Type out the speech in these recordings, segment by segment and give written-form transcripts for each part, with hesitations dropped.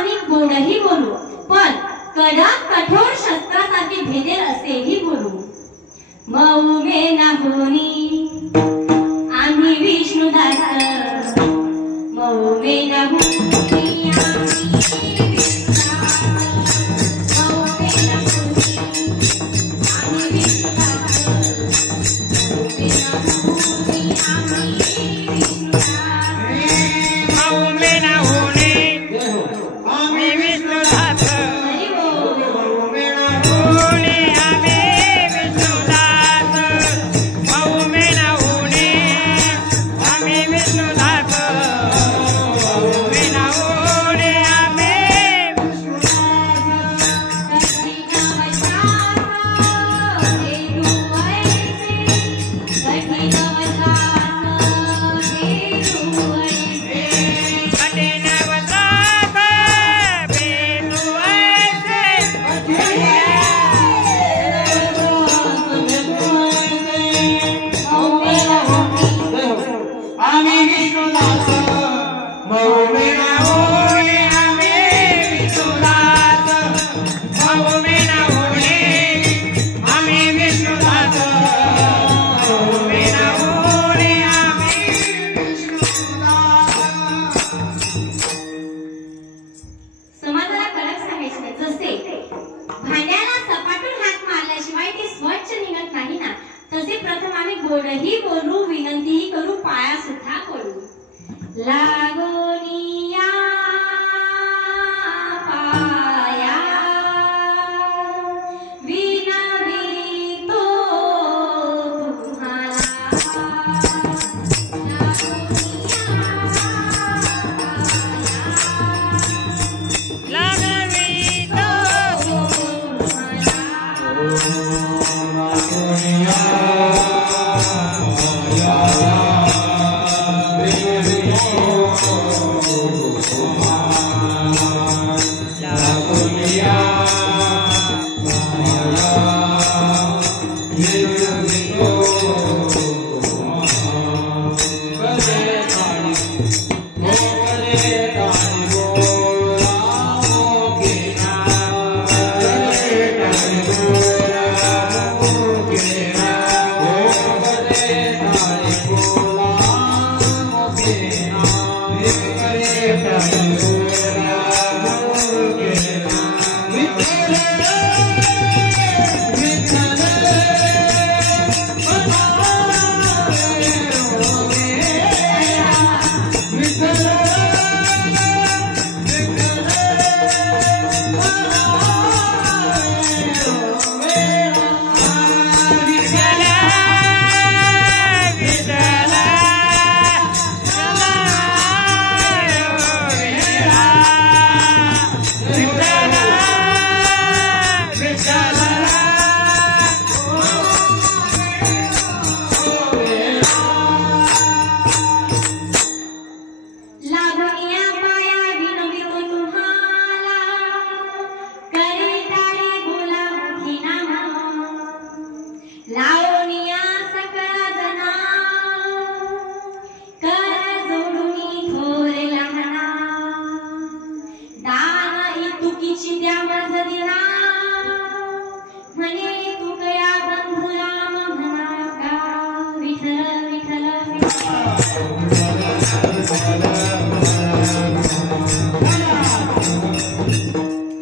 आम्ही गोडही बोलू, पण कडक कठोर शस्त्रासारखे भेदेल असेही बोलू. मऊ मेना होनी आम्ही विष्णुदास, मऊ मेना होनी आम्ही गोडही बोलू, विनंतीही करू, पाया सुद्धा पडू. लागोनिया पाया विनवितो तुम्हाला,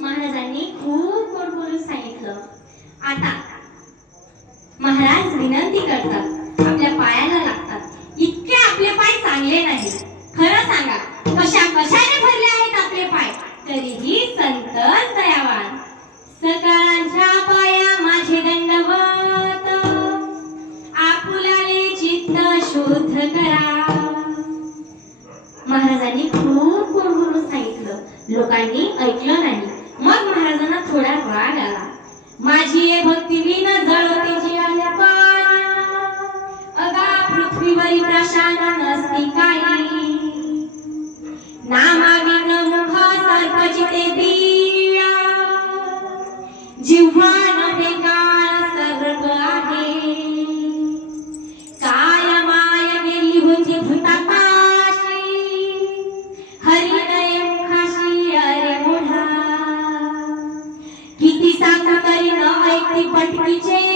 महाराजांनी खूप गोड बोलून सांगितलं. आता महाराज विनंती करतात, आपल्या पायाला लागतात. इतके आपले पाय चांगले नाही. खरं सांगा, कशा कशाने भरले आहेत आपले पाय, तरीही संतच दयावान. सकाळच्या पाया माझे दंडवत, आपुलाले चित्त शुद्ध करा. महाराजांनी खूप गोड बोलून सांगितलं. लोकांनी ऐकलं नाही. मग महाराजांना थोडा राग आला. माझी भक्ती विन जळवती जीवाच्या पाया, पटकीचे